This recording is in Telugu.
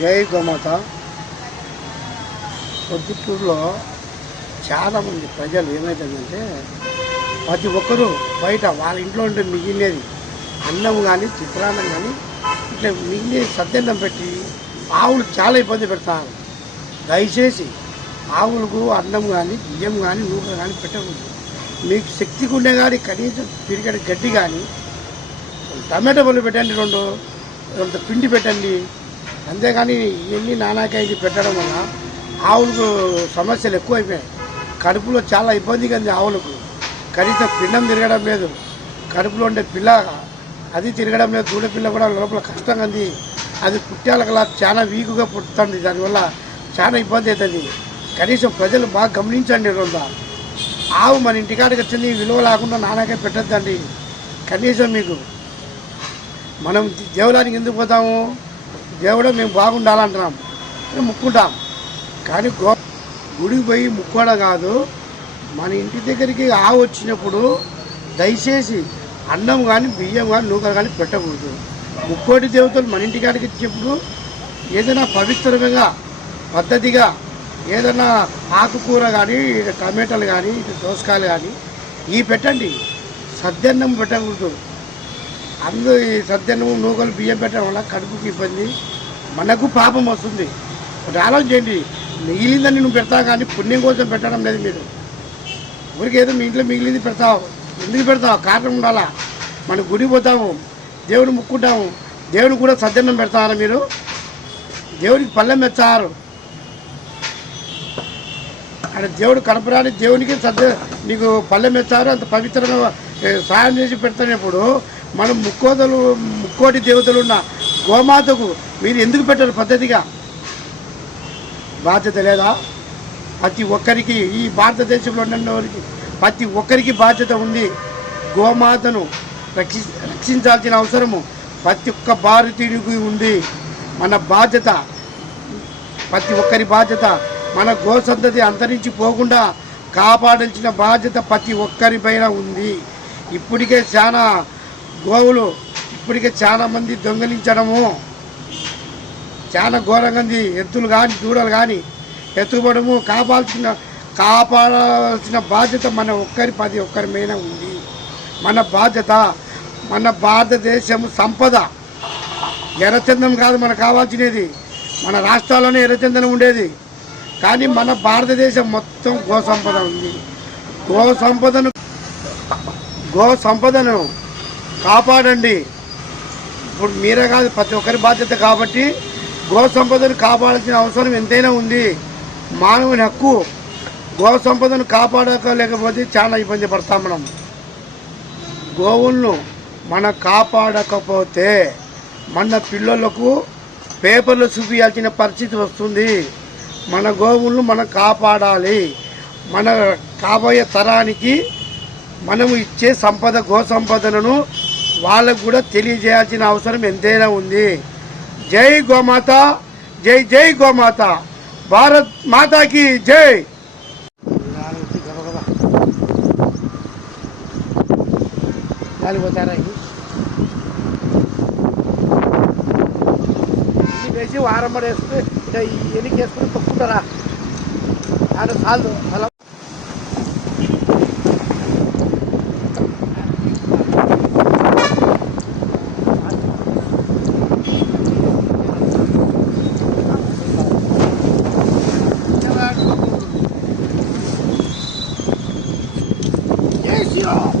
జై గోమాత. పొద్దుటూరులో చాలామంది ప్రజలు ఏమవుతుందంటే ప్రతి ఒక్కరూ బయట వాళ్ళ ఇంట్లో ఉంటే మిగిలినది అన్నం కానీ చిత్రాన్నం కానీ ఇట్లా మిగిలినది సద్దన్నం పెట్టి ఆవులు చాలా ఇబ్బంది పెడతారు. దయచేసి ఆవులకు అన్నం కానీ బియ్యం కానీ నూనె కానీ పెట్టకూడదు. మీకు శక్తికి ఉండే కానీ కనీసం తిరిగడి గడ్డి కానీ టమాటా పళ్ళు పెట్టండి రెండు కొంత పిండి పెట్టండి. అంతేగాని ఇవన్నీ నానాకాయలు పెట్టడం వల్ల ఆవులకు సమస్యలు ఎక్కువైపోయాయి. కడుపులో చాలా ఇబ్బంది కంది ఆవులకు. కనీసం పిండం తిరగడం లేదు. కడుపులో ఉండే పిల్ల అది తిరగడం లేదు. దూడ పిల్ల కూడా లోపల కష్టంగా ఉంది. అది పుట్టాలకలా చాలా వీకుగా పుట్టుతుంది దానివల్ల చాలా ఇబ్బంది అవుతుంది. కనీసం ప్రజలు బాగా గమనించండి రెండు ఆవు మన ఇంటికాడికి వచ్చింది విలువ లేకుండా నానాకాయ పెట్టద్దండి. కనీసం మీకు మనం దేవుడానికి ఎందుకు పోతాము? దేవుడు మేము బాగుండాలంటున్నాం. ముక్కుంటాం. కానీ గో గుడికి పోయి ముక్కోవడం కాదు మన ఇంటి దగ్గరికి ఆవు వచ్చినప్పుడు దయచేసి అన్నం కానీ బియ్యం కానీ నూకలు కానీ పెట్టకూడదు. ముక్కోటి దేవతలు మన ఇంటికాడికి వచ్చినప్పుడు ఏదైనా పవిత్రంగా పద్ధతిగా ఏదైనా ఆకుకూర కానీ టమాటాలు కానీ దోసకాయలు కానీ ఇవి పెట్టండి. సద్దన్నం పెట్టకూడదు. అందరూ ఈ సద్దన్నం నూకలు బియ్యం పెట్టడం వల్ల కడుపుకి ఇబ్బంది. మనకు పాపం వస్తుంది. ఒకటి ఆలోచించండి. చేయండి మిగిలిందని నువ్వు పెడతావు కానీ పుణ్యం కోసం పెట్టడం లేదు మీరు. ఊరికి ఏదో మీ ఇంట్లో మిగిలింది పెడతావు. ఎందుకు పెడతావు? కారణం ఉండాలా? మనం గుడి పోతాము. దేవుని ముక్కుంటాము. దేవుని కూడా సద్దన్నం పెడతారా మీరు? దేవునికి పళ్ళెం మెచ్చారు. అంటే దేవుడు కనపరాని దేవునికి సద్ద నీకు పళ్ళెం మెచ్చారు. అంత పవిత్రంగా సాయం చేసి పెడుతున్నప్పుడు మనం ముక్కోదలు ముక్కోటి దేవతలు ఉన్న గోమాతకు మీరు ఎందుకు పెట్టారు పద్ధతిగా? బాధ్యత లేదా? ప్రతి ఒక్కరికి ఈ భారతదేశంలో ఉన్నవారికి ప్రతి ఒక్కరికి బాధ్యత ఉంది. గోమాతను రక్షి రక్షించాల్సిన అవసరము ప్రతి ఒక్క భారతీయుడికి ఉంది. మన బాధ్యత ప్రతి ఒక్కరి బాధ్యత మన గోసంతతి అంతరించి పోకుండా కాపాడాల్సిన బాధ్యత ప్రతి ఒక్కరి పైన ఉంది. ఇప్పటికే చాలా గోవులు ఇప్పటికే చాలా మంది చాలా ఘోరంగా ఉంది. ఎద్దులు కానీ దూడలు కానీ ఎత్తుకోవడము కాపాల్సిన కాపాడాల్సిన బాధ్యత మన ఒక్కరి పది ఒక్కరి మీద ఉంది. మన బాధ్యత మన భారతదేశం సంపద. ఎర్రచందనం కాదు మనకు కావాల్సినది. మన రాష్ట్రాల్లోనే ఎర్రచందనం ఉండేది. కానీ మన భారతదేశం మొత్తం గో సంపద ఉంది. గో సంపదను గో సంపదను కాపాడండి. ఇప్పుడు మీరే కాదు ప్రతి ఒక్కరి బాధ్యత కాబట్టి గో సంపదను కాపాడాల్సిన అవసరం ఎంతైనా ఉంది. మానవుని హక్కు గో సంపదను కాపాడలేకపోతే చాలా ఇబ్బంది పడతాం మనం. గోవులను మనం కాపాడకపోతే మన పిల్లలకు పేపర్లు చూపించాల్సిన పరిస్థితి వస్తుంది. మన గోవులను మనం కాపాడాలి. మన కాబోయే తరానికి మనము ఇచ్చే సంపద గో సంపదలను వాళ్ళకు కూడా తెలియజేయాల్సిన అవసరం ఎంతైనా ఉంది. జై గోమాత జై జై గోమాత. భారత్ మాతాకి జై. వేసి వారం పడి వేసుకుని తొక్కుంటారా అది చాలు. అలా よ